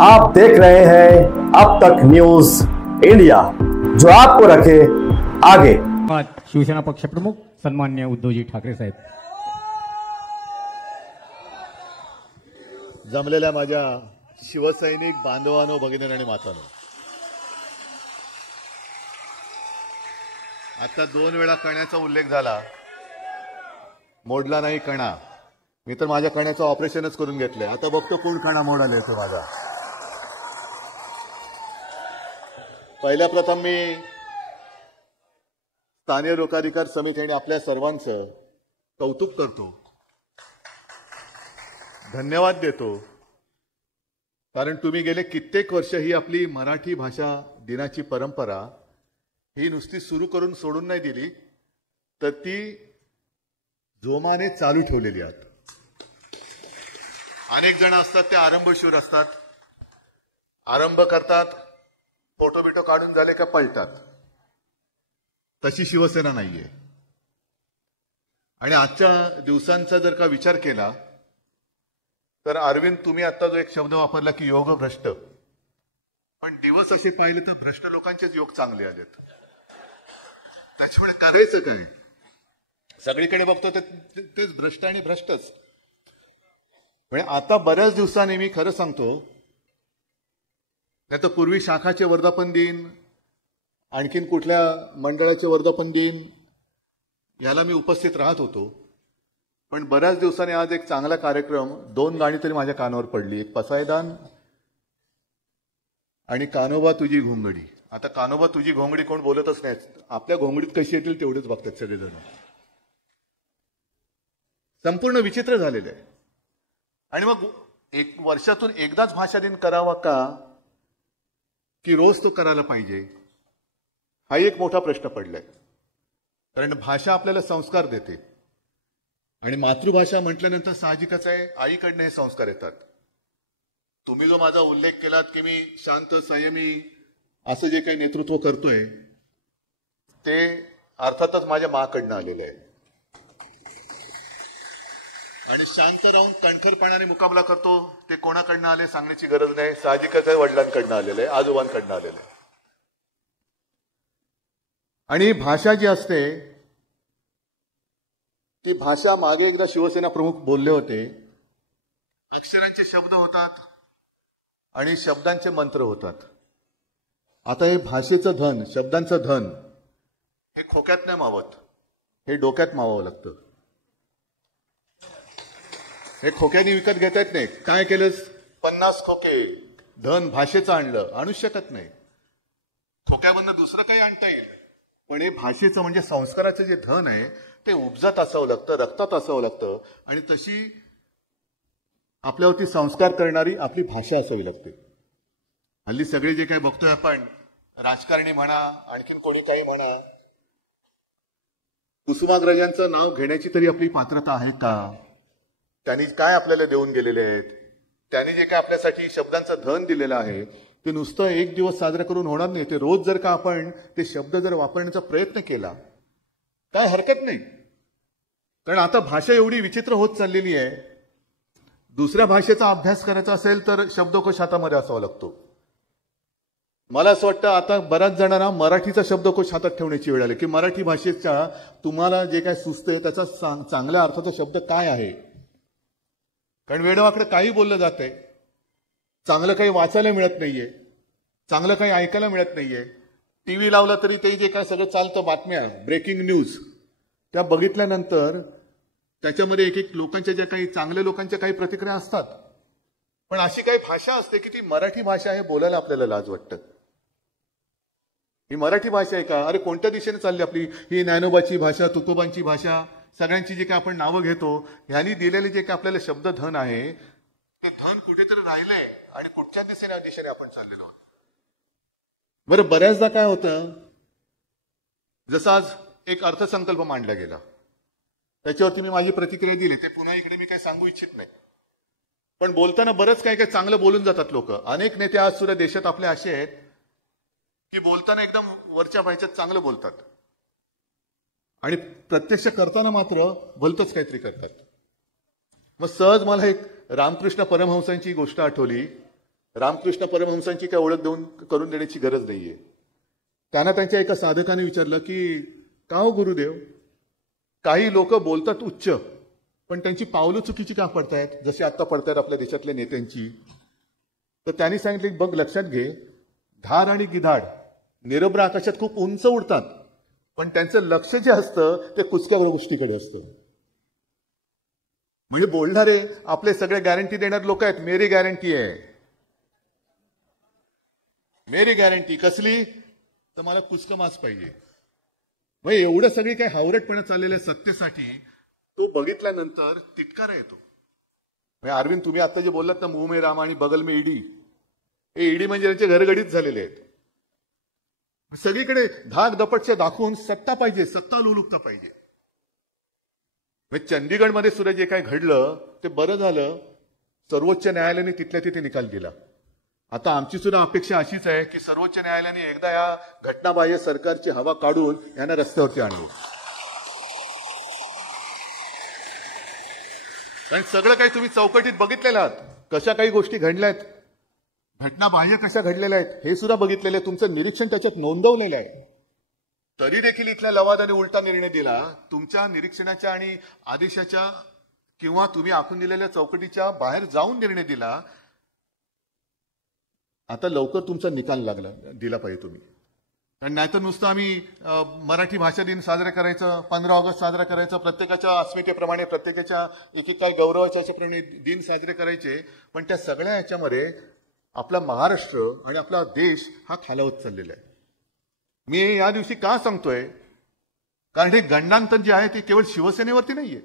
आप देख रहे हैं अब तक न्यूज इंडिया, जो आपको रखे आगे। शिवसेना पक्षप्रमुख सन्मान्य उद्धवजी ठाकरे साहेब। जमलेल्या माझ्या शिवसैनिक बांधवांनो, भगिनी आणि मातांनो, आता 2 वेळा कण्याचा उल्लेख झाला, मोडला नाही कणा। मी तर माझ्या कण्याचं ऑपरेशनच करून घेतलंय, आता बघतो कोण कणा मोडाले तो माझा। पहिल्या प्रथम मी स्थानीय लोकाधिकार समिती आणि आपल्या सर्वांचं कौतुक करतो, धन्यवाद देतो, कारण तुम्ही गेले कित्येक वर्ष ही आपली मराठी भाषा दिनाची परंपरा ही नुसती सुरू करून सोडून नाही दिली, तर ती जोमाने चालू ठेवलेली आहेत। अनेक जण असतात ते आरंभशूर असतात, आरंभ करतात, फोटो बिटो काढून झाले का पळतात। तशी शिवसेना नाहीये। आणि आजच्या दिवसांचा जर का विचार केला तर अरविंद, तुम्ही आता जो एक शब्द वापरला की योग भ्रष्ट, पण दिवस असे पाहिले तर भ्रष्ट लोकांचेच योग चांगले आलेत। त्याच्यामुळे करायचं काय? सगळीकडे बघतो तेच भ्रष्ट आणि भ्रष्टच। म्हणजे आता बऱ्याच दिवसांनी मी खरं सांगतो, नाही तर पूर्वी शाखाचे वर्धापन दिन, आणखीन कुठल्या मंडळाचे वर्धापन दिन याला मी उपस्थित राहत होतो, पण बऱ्याच दिवसांनी आज एक चांगला कार्यक्रम, 2 गाणी तरी माझ्या कानावर पडली, एक पसायदान आणि कानोबा तुझी घोंगडी। आता कानोबा तुझी घोंगडी कोण बोलतच नाही, आपल्या घोंगडीत कशी येतील तेवढेच बघतात सगळेजण। संपूर्ण विचित्र झालेलं आहे। आणि मग एक वर्षातून एकदाच भाषा दिन करावा का, की रोज तो करायला पाहिजे, हा एक मोठा प्रश्न पडलाय। कारण भाषा आपल्याला संस्कार देते, आणि मातृभाषा म्हटल्यानंतर साहजिकच आहे आईकडनं हे संस्कार येतात। तुम्ही जो माझा उल्लेख केलात की मी शांत संयमी असं जे काही नेतृत्व करतोय, ते अर्थातच माझ्या माकडनं आलेलं आहे। आणि शांत राहून कणखरपणाने मुकाबला करतो ते कोणाकडनं आले सांगण्याची गरज नाही, साहजिकच आहे वडिलांकडनं आलेलं आहे, आजोबांकडनं आलेलं आहे। आणि भाषा जी असते ती भाषा, मागे एकदा शिवसेना प्रमुख बोलले होते, अक्षरांचे शब्द होतात आणि शब्दांचे मंत्र होतात। आता हे भाषेचं धन, शब्दांचं धन हे खोक्यात नाही मावत, हे डोक्यात मावावं लागतं। हे खोक्याने विकत घेता येत नाही। काय केलंस, 50 खोके धन भाषेचं आणलं, आणू शकत नाही। खोक्यामधनं दुसरं काही आणता येईल, पण हे भाषेचं म्हणजे संस्काराचं जे धन आहे ते उपजत असावं लागतं, रक्तात असावं लागतं, आणि तशी आपल्यावरती संस्कार करणारी आपली भाषा असावी लागते। हल्ली सगळे जे काही बघतोय आपण, राजकारणी म्हणा, आणखीन कोणी काही म्हणा, कुसुमाग्रजांचं नाव घेण्याची तरी आपली पात्रता आहे का? त्यांनी काय आपल्याला देऊन गेलेले आहेत, त्यांनी जे काय आपल्यासाठी शब्दांचं धन दिलेलं आहे, ते नुसतं एक दिवस साजरा करून होणार नाही। ते रोज जर का आपण ते शब्द जर वापरण्याचा प्रयत्न केला काय हरकत नाही। कारण आता भाषा एवढी विचित्र होत चाललेली आहे, दुसऱ्या भाषेचा अभ्यास करायचा असेल तर शब्दकोश हातामध्ये असावा लागतो। मला असं वाटतं आता बऱ्याच जणांना मराठीचा शब्दकोश हातात ठेवण्याची वेळ आली, की मराठी भाषेच्या तुम्हाला जे काय सुचते त्याचा चांगल्या अर्थाचा शब्द काय आहे। कारण वेडवाकडे काही बोललं जातंय, चांगलं काही वाचायला मिळत नाहीये, चांगलं काही ऐकायला मिळत नाहीये। टीव्ही लावला तरी ते जे काय सगळं चालतं, बातम्या, ब्रेकिंग न्यूज, त्या बघितल्यानंतर त्याच्यामध्ये एक एक लोकांच्या ज्या काही चांगल्या लोकांच्या काही प्रतिक्रिया असतात, पण अशी काही भाषा असते की ती मराठी भाषा आहे, बोलायला आपल्याला लाज वाटतं। ही मराठी भाषा आहे का? अरे कोणत्या दिशेने चालली आपली ही ज्ञानोबाची भाषा, तुकोबांची भाषा, सगळ्यांची जी काय आपण नावं घेतो, ह्यांनी दिलेले जे काय आपल्याला शब्द धन आहे, ते धन कुठेतरी राहिलंय आणि कुठच्या दिशेने आपण चाललेलो आहोत। बरं, बऱ्याचदा काय होतं, जसं आज एक अर्थसंकल्प मांडला गेला, त्याच्यावरती मी माझी प्रतिक्रिया दिली, ते पुन्हा इकडे मी काही सांगू इच्छित नाही, पण बोलताना बरंच काय काय चांगलं बोलून जातात लोक। अनेक नेते आज सुद्धा देशात आपले असे आहेत की बोलताना एकदम वरच्या भाषेत चांगलं बोलतात, आणि प्रत्यक्ष करताना मात्र भलतंच काहीतरी करतात। मग सहज मला एक रामकृष्ण परमहंसांची गोष्ट आठवली। रामकृष्ण परमहंसांची काय ओळख करून देण्याची गरज नाहीये. त्यांना त्यांच्या एका साधकाने विचारलं की का हो गुरुदेव, काही लोक बोलतात उच्च पण त्यांची पावलं चुकीची का पडतायत, जशी आता पडतायत आपल्या देशातल्या नेत्यांची. तर त्यांनी सांगितले बघ लक्षात घे, धार आणि गिधाड निरभ्र आकाशात खूप उंच उडतात पण त्यांचं लक्ष जे असतं ते कुचक्या गोष्टीकडे असतं. म्हणजे बोलणारे आपले सगळे गॅरंटी देणारे लोक आहेत. मेरी गॅरंटी आहे, मेरी गॅरंटी कसली, तर मला कुचकं मास पाहिजे. मग एवढं सगळी काही हावरटपणे चाललेल्या सत्तेसाठी तो बघितल्यानंतर तिटकारा येतो. म्हणजे अरविंद, तुम्ही आता जे बोललात ना, मुंह में राम आणि बगल में ईडी, हे ईडी म्हणजे त्यांचे घरगडीत झालेले आहेत. सगळीकडे धाक दपटच्या दाखवून सत्ता पाहिजे, सत्ता लोलुपता पाहिजे. म्हणजे चंदीगडमध्ये सुद्धा जे काय घडलं ते बरं झालं, सर्वोच्च न्यायालयाने तिथल्या तिथे निकाल दिला. आता आमची सुद्धा अपेक्षा अशीच आहे की सर्वोच्च न्यायालयाने एकदा या घटनाबाह्य सरकारची हवा काढून यांना रस्त्यावरती आणलं. कारण सगळं काही तुम्ही चौकटीत बघितलेलं आहात, कशा काही गोष्टी घडल्यात, घटनाबाह्य कशा घडलेल्या आहेत हे सुद्धा बघितलेलं आहे. तुमचं निरीक्षण त्याच्यात नोंदवलेलं आहे. तरी देखील इथल्या लवादाने उलटा निर्णय दिला. तुमच्या निरीक्षणाच्या आणि आदेशाच्या किंवा तुम्ही आखून दिलेल्या चौकटीच्या बाहेर जाऊन निर्णय दिला. आता लवकर तुमचा निकाल दिला पाहिजे तुम्ही. कारण नाहीतर नुसतं आम्ही मराठी भाषा दिन साजरा करायचं, 15 ऑगस्ट साजरा करायचा, प्रत्येकाच्या अस्मितेप्रमाणे प्रत्येकाच्या एक काय गौरवाच्या याच्याप्रमाणे दिन साजरे करायचे, पण त्या सगळ्या याच्यामध्ये आपला महाराष्ट्र आणि आपला देश हा खालावत चाललेला आहे. मी या दिवशी का सांगतोय, कारण हे गंडांतर जे आहे ते केवळ शिवसेनेवरती नाहीये.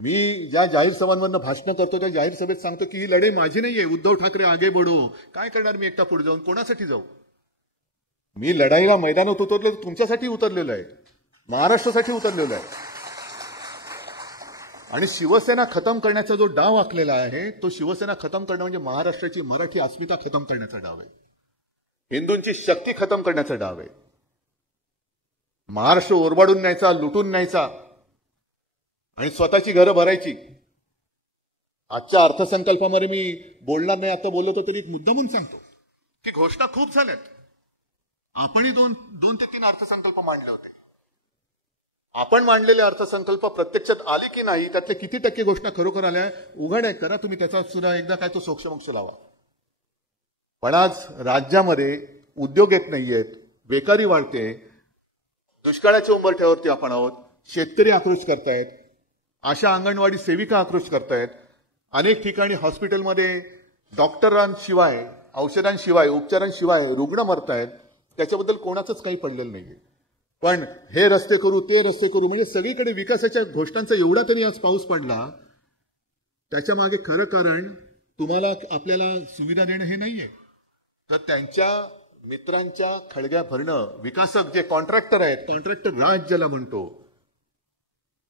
मी ज्या जाहीर सभांवरनं भाषण करतो त्या जाहीर सभेत सांगतो की ही लढाई माझी नाहीये. उद्धव ठाकरे आगे बढो, काय करणार मी एकटा पुढे जाऊन, कोणासाठी जाऊ. मी लढाईला मैदानात उतरलो तुमच्यासाठी उतरलेलो आहे, महाराष्ट्रासाठी उतरलेलो आहे. आणि शिवसेना खतम करण्याचा जो डाव आखलेला आहे तो शिवसेना खतम करणं म्हणजे महाराष्ट्राची मराठी अस्मिता खतम करण्याचा डाव आहे, हिंदूंची शक्ती खतम करण्याचा डाव आहे. महाराष्ट्र ओरबाडून न्यायचा, लुटून न्यायचा आणि स्वतःची घरं भरायची. आजच्या अर्थसंकल्पामध्ये मी बोलणार नाही, आता बोललो तरी एक मुद्दा म्हणून सांगतो की घोषणा खूप झाल्यात. आपणही दोन ते तीन अर्थसंकल्प मांडले होते. आपण मांडलेले अर्थसंकल्प प्रत्यक्षात आले की नाही, त्यातले किती टक्के घोषणा खरोखर आल्या उघड आहे करा तुम्ही, त्याचा सुद्धा एकदा काय तो सोक्षमोक्ष लावा. पण आज राज्यामध्ये उद्योग येत नाहीयेत, बेकारी वाढते, दुष्काळाच्या उंबरठ्यावरती आपण आहोत, शेतकरी आक्रोश करतायत, आशा अंगणवाडी सेविका आक्रोश करतायत. अनेक ठिकाणी हॉस्पिटलमध्ये डॉक्टरांशिवाय, औषधांशिवाय, उपचारांशिवाय रुग्ण मरतायत. त्याच्याबद्दल कोणाचंच काही पडलेलं नाहीये. पण हे रस्ते करू, ते रस्ते करू, म्हणजे सगळीकडे विकासाच्या घोषणांचा एवढा तरी आज पाऊस पडला. त्याच्या मागे खरं कारण तुम्हाला आपल्याला सुविधा देणं हे नाहीये, तर त्यांच्या मित्रांच्या खळग्या भरणं. विकासक जे कॉन्ट्रॅक्टर आहेत, कॉन्ट्रॅक्टर राज ज्याला म्हणतो,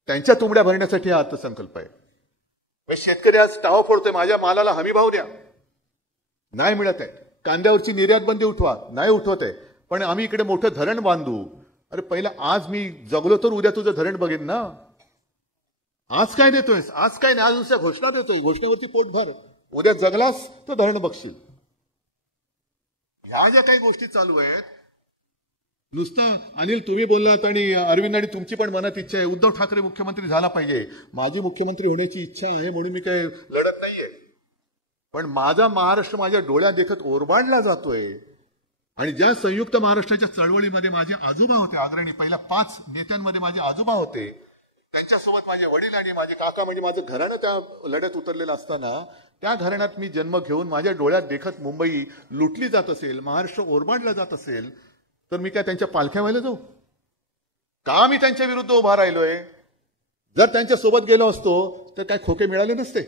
त्यांच्या तुंबड्या भरण्यासाठी हा अर्थसंकल्प आहे. शेतकरी आज टावा फोडतोय, माझ्या मालाला हमी भाव द्या, नाही मिळत आहे. कांद्यावरची निर्यात बंदी उठवा, नाही उठवत आहे. पण आम्ही इकडे मोठं धरण बांधू. अरे पहिला आज मी जगलो तर उद्या तुझं धरण बघेन ना. आज काय देतोयस, आज काय नाही, आज नुसत्या घोषणा देतोय, घोषणेवरती पोट भर, उद्या जगलास तर धरण बघशील. ह्या ज्या काही गोष्टी चालू आहेत, नुसतं अनिल तुम्ही बोललात आणि अरविंद आणि तुमची पण मनात इच्छा आहे उद्धव ठाकरे मुख्यमंत्री झाला पाहिजे. माझी मुख्यमंत्री होण्याची इच्छा आहे म्हणून मी काय लढत नाहीये. पण माझा महाराष्ट्र माझ्या डोळ्यात देखत ओरबाडला जातोय. आणि ज्या संयुक्त महाराष्ट्राच्या चळवळीमध्ये माझे आजोबा होते अग्रणी, पहिल्या 5 नेत्यांमध्ये माझे आजोबा होते, त्यांच्यासोबत माझे वडील आणि माझे काका, म्हणजे माझं घराणं त्या लढ्यात उतरलेलं असताना त्या घराण्यात मी जन्म घेऊन माझ्या डोळ्यात देखत मुंबई लुटली जात असेल, महाराष्ट्र ओरबाडला जात असेल, तर मी काय त्यांच्या पालख्या व्हायला जाऊ का? मी त्यांच्या विरुद्ध उभा राहिलोय. जर त्यांच्या सोबत गेलो असतो तर काय खोके मिळाले नसते.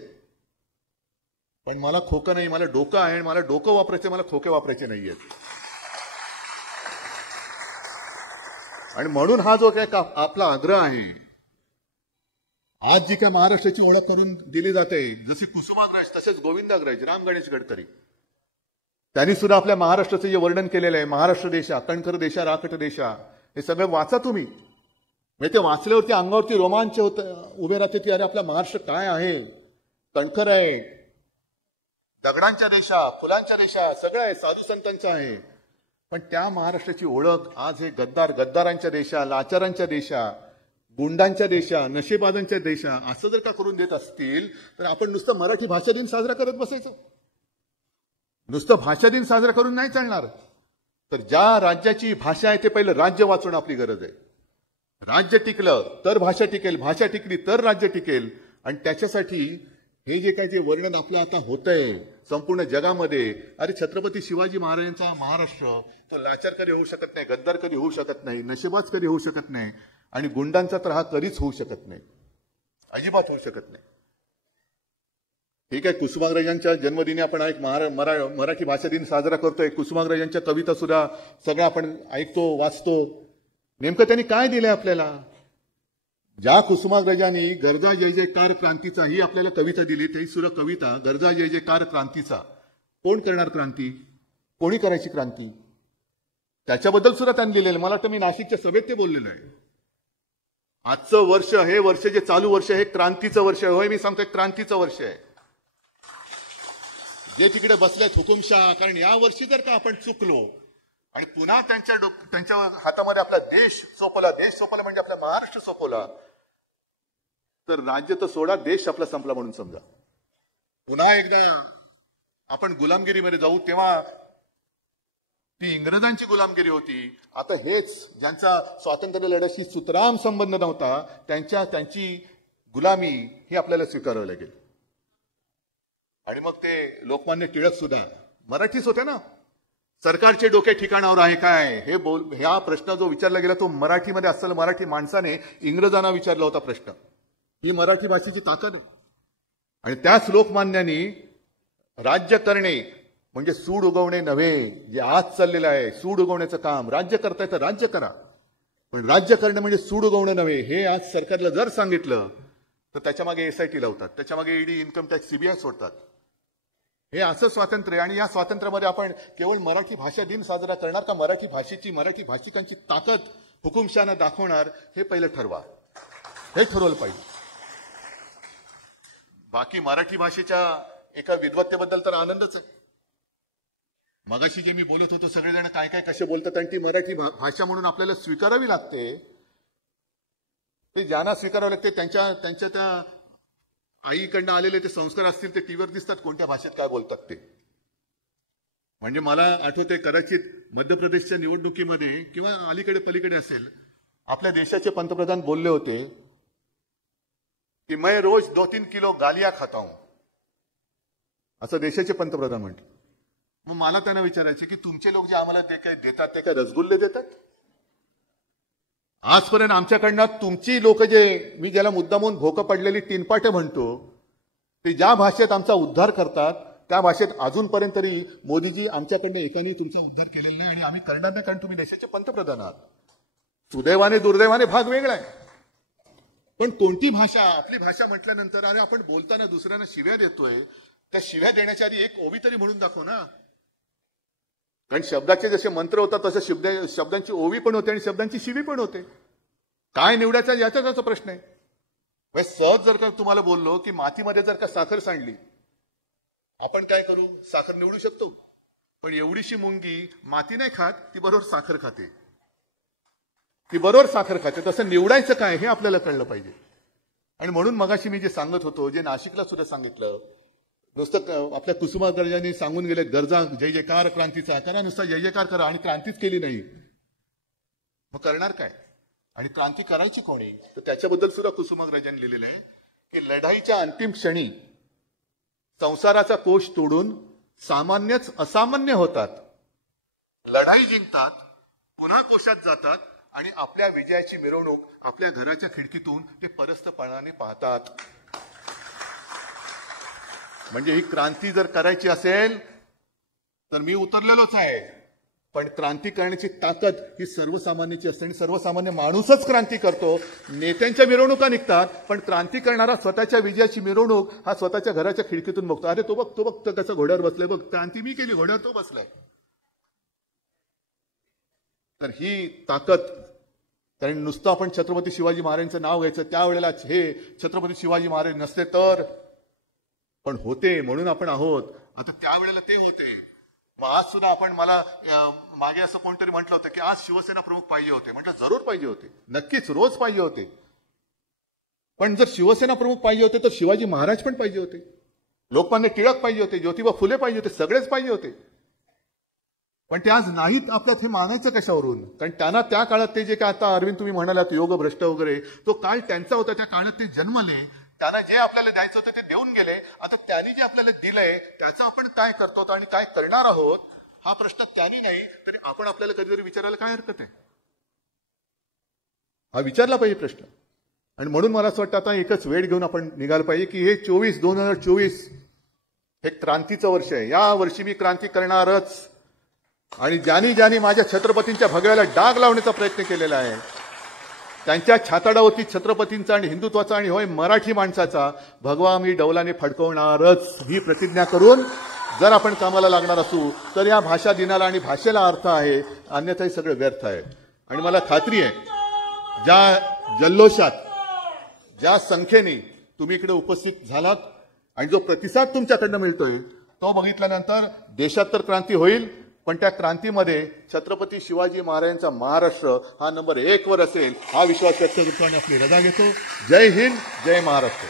पण मला खोकं नाही, मला डोकं आहे, मला डोकं वापरायचे, मला खोके वापरायचे नाहीयेत. आणि म्हणून हा जो काय आपला आग्रह आहे, आज जी काय महाराष्ट्राची ओळख करून दिली जाते, जशी कुसुमाग्रज तसेच गोविंदाग्रज, राम गणेश गडकरी, त्यांनी सुद्धा आपल्या महाराष्ट्राचं जे वर्णन केलेलं आहे, महाराष्ट्र देशा, कणखर देशा, राकट देशा, हे सगळं वाचा तुम्ही. म्हणजे ते वाचल्यावरती अंगावरती रोमांच उभे राहते की अरे आपला महाराष्ट्र काय आहे, कणखर आहे, दगडांच्या रेषा, फुलांच्या रेषा सगळं आहे, साधू संतांचं आहे. पण त्या महाराष्ट्राची ओळख आज हे गद्दारांच्या देशा, लाचारांच्या देशा, गुंडांच्या देशा, नशेबाजांच्या देशा असं जर का करून देत असतील तर आपण नुसतं मराठी भाषा दिन साजरा करत बसायचं? नुसतं भाषा दिन साजरा करून नाही चालणार. तर ज्या राज्याची भाषा आहे ते पहिलं राज्य वाचवणं आपली गरज आहे. राज्य टिकलं तर भाषा टिकेल, भाषा टिकली तर राज्य टिकेल. आणि त्याच्यासाठी हे जे काय जे वर्णन आपलं आता होतंय संपूर्ण जगामध्ये, अरे छत्रपती शिवाजी महाराजांचा महाराष्ट्र तो लाचार कधी होऊ शकत नाही, गद्दार कधी होऊ शकत नाही, नशेबाज कधी होऊ शकत नाही, आणि गुंडांचा तर हा कधीच होऊ शकत नाही, अजिबात होऊ शकत नाही. ठीक आहे, कुसुमाग्रजांच्या जन्मदिनी आपण एक मराठी भाषा दिन साजरा करतोय. कुसुमाग्रजांच्या कविता सुद्धा सगळ्या आपण ऐकतो, वाचतो. नेमकं त्यांनी काय दिलंय आपल्याला? ज्या कुसुमाग्रजांनी गरजा जय जयकार क्रांतीचा ही आपल्याला कविता दिली, ती सुद्धा कविता गरजा जय जयकार क्रांतीचा. कोण करणार क्रांती? कोणी करायची क्रांती? त्याच्याबद्दल सुद्धा त्यांनी लिहिलेलं. मला वाटतं मी नाशिकच्या सभेत ते बोललेलं आहे. आजचं वर्ष, हे वर्ष जे चालू वर्ष हे क्रांतीचं वर्ष आहे. होय, मी सांगतोय क्रांतीचं वर्ष आहे. जे तिकडे बसलेत हुकुमशाह, कारण या वर्षी जर का आपण चुकलो आणि पुन्हा त्यांच्या हातामध्ये आपला देश सोपवला म्हणजे आपला महाराष्ट्र सोपवला, तर राज्य तर सोडा, देश आपला संपला म्हणून समजा. पुन्हा एकदा आपण गुलामगिरीमध्ये जाऊ. तेव्हा ती इंग्रजांची गुलामगिरी होती. आता हेच ज्यांचा स्वातंत्र्य लढ्याशी सुतराम संबंध नव्हता, त्यांची गुलामी ही आपल्याला स्वीकारावी लागेल. आणि मग ते लोकमान्य टिळक सुद्धा मराठीच होते ना. सरकारचे डोके ठिकाणावर आहे काय, ह्या प्रश्न जो विचारला गेला तो मराठीमध्ये असलेला मराठी माणसाने इंग्रजांना विचारला होता प्रश्न. ही मराठी भाषेची ताकद आहे. आणि त्याच लोकमान्यांनी राज्य करणे म्हणजे सूड उगवणे नव्हे, जे आज चाललेलं आहे सूड उगवण्याचं काम. राज्य करताय तर राज्य करा, पण राज्य करणे म्हणजे सूड उगवणे नव्हे हे आज सरकारला जर सांगितलं तर त्याच्यामागे SIT लावतात, त्याच्यामागे ED, इन्कम टॅक्स, CBI सोडतात. हे असं स्वातंत्र्य. आणि या स्वातंत्र्यामध्ये आपण केवळ मराठी भाषा दिन साजरा करणार का मराठी भाषिकांची ताकद हुकुमशाहांना दाखवणार, हे पहिलं ठरवा. हे ठरवलं पाहिजे. बाकी मराठी भाषेच्या एका विद्वत्तेबद्दल तर आनंदच आहे. मगाशी जे मी बोलत होतो सगळेजण काय काय कसे बोलतात आणि ती मराठी भाषा म्हणून आपल्याला स्वीकारावी लागते. ते ज्यांना स्वीकारावं लागते त्यांच्या त्या आईकडनं आलेले ते संस्कार असतील ते टीव्हीवर दिसतात कोणत्या भाषेत काय बोलतात ते. म्हणजे मला आठवते कदाचित मध्य प्रदेशच्या निवडणुकीमध्ये किंवा अलीकडे पलीकडे असेल, आपल्या देशाचे पंतप्रधान बोलले होते की मैं रोज 2-3 किलो गालिया खाता हूं, असं देशाचे पंतप्रधान म्हटले. मग मला त्यांना विचारायचे की तुमचे लोक जे आम्हाला ते काय देतात ते काय रसगुल्ले देतात? आजपर्यंत आमच्याकडनं तुमची लोक जे मी ज्याला मुद्दामून भोकं पडलेली तीनपाटे म्हणतो, ते ज्या भाषेत आमचा उद्धार करतात त्या भाषेत अजूनपर्यंत तरी मोदीजी आमच्याकडनं एकाने तुमचा उद्धार केलेला नाही आणि आम्ही करणार नाही, कारण तुम्ही देशाचे पंतप्रधान आहात. सुदैवाने दुर्दैवाने भाग वेगळा आहे. पण कोणती भाषा, आपली भाषा म्हटल्यानंतर अरे आपण बोलताना दुसऱ्यांना शिव्या देतोय, त्या शिव्या देण्याच्या आधी एक ओवी तरी म्हणून दाखव ना. कारण शब्दाचे जसे मंत्र होतात तसे शब्दांची ओवी पण होते आणि शब्दांची शिवी पण होते. काय निवडायचा याचाच प्रश्न आहे. सहज जर का तुम्हाला बोललो की मातीमध्ये जर का साखर सांडली, आपण काय करू? साखर निवडू शकतो, पण एवढीशी मुंगी माती नाही खात, ती बरोबर साखर खाते, तसं निवडायचं काय हे आपल्याला कळलं पाहिजे. आणि म्हणून मगाशी मी जे सांगत होतो, जे नाशिकला सुद्धा सांगितलं, नुसतं आपल्या कुसुमाग्रजांनी सांगून गेले गरजा जय जयकार क्रांतीचा करा, नुसता जय जयकार करा आणि क्रांतीच केली नाही, मग करणार काय? आणि क्रांती करायची कोणी? तर त्याच्याबद्दल सुद्धा कुसुमाग्रजांनी लिहिलेलं आहे की लढाईच्या अंतिम क्षणी संसाराचा कोश तोडून सामान्यच असामान्य होतात, लढाई जिंकतात, पुन्हा कोशात जातात आणि आपल्या विजयाची मिरवणूक आपल्या घराच्या खिडकीतून ते परस्तपणाने पाहतात. म्हणजे ही क्रांती जर करायची असेल तर मी उतरलेलोच आहे, पण क्रांती करण्याची ताकद ही सर्वसामान्याची असते आणि सर्वसामान्य माणूसच क्रांती करतो. नेत्यांच्या मिरवणुका निघतात, पण क्रांती करणारा स्वतःच्या विजयाची मिरवणूक हा स्वतःच्या घराच्या खिडकीतून बघतो. अरे तो बघ कसं घोड्यावर बसलाय, बघ क्रांती मी केली, घोड्यावर तो बसलाय. तर ही ताकद, कारण नुसतं आपण छत्रपती शिवाजी महाराजांचं नाव घ्यायचं, त्यावेळेला हे छत्रपती शिवाजी महाराज नसते तर पण होते म्हणून आपण आहोत. आता त्यावेळेला ते होते. मग आज सुद्धा आपण मला मागे असं कोणतरी म्हटलं होतं की आज शिवसेना प्रमुख पाहिजे होते. म्हटलं जरूर पाहिजे होते, नक्कीच रोज पाहिजे होते. पण जर शिवसेना प्रमुख पाहिजे होते तर शिवाजी महाराज पण पाहिजे होते, लोकमान्य टिळक पाहिजे होते, ज्योतिबा फुले पाहिजे होते, सगळेच पाहिजे होते. पण ते आज नाहीत आपल्यात. हे मानायचं कशावरून? कारण त्यांना त्या काळात ते जे काय आता अरविंद तुम्ही म्हणालात योग भ्रष्ट वगैरे, तो काळ त्यांचा होता. त्या काळात ते जन्मले, त्यांना जे आपल्याला द्यायचं होतं ते देऊन गेले. आता त्यांनी जे आपल्याला दिलंय त्याचं आपण काय करतो आणि काय करणार आहोत हा प्रश्न त्यांनी नाही तरी आपण आपल्याला कधीतरी विचारायला काय हरकत आहे? हा विचारला पाहिजे प्रश्न. आणि म्हणून मला असं वाटतं आता एकच वेळ घेऊन आपण निघायला पाहिजे की हे 2024 हे क्रांतीचं वर्ष आहे. या वर्षी मी क्रांती करणारच. आणि ज्यांनी माझ्या छत्रपतींच्या भगव्याला डाग लावण्याचा प्रयत्न केलेला आहे, त्यांच्या छाताडावरती छत्रपतींचा आणि हिंदुत्वाचा आणि होय मराठी माणसाचा भगवा मी डौलाने फडकवणारच ही प्रतिज्ञा करून जर आपण कामाला लागणार असू तर या भाषा दिनाला आणि भाषेला अर्थ आहे, अन्यथा हे सगळं व्यर्थ आहे. आणि मला खात्री आहे ज्या जल्लोषात, ज्या संख्येने तुम्ही इकडे उपस्थित झालात आणि जो प्रतिसाद तुमच्याकडनं मिळतोय तो बघितल्यानंतर देशात तर क्रांती होईल, पण त्या क्रांतीमध्ये छत्रपती शिवाजी महाराजांचा महाराष्ट्र हा नंबर 1 वर असेल हा विश्वास व्यक्त करतो आणि आपली रजा घेतो. जय हिंद, जय महाराष्ट्र.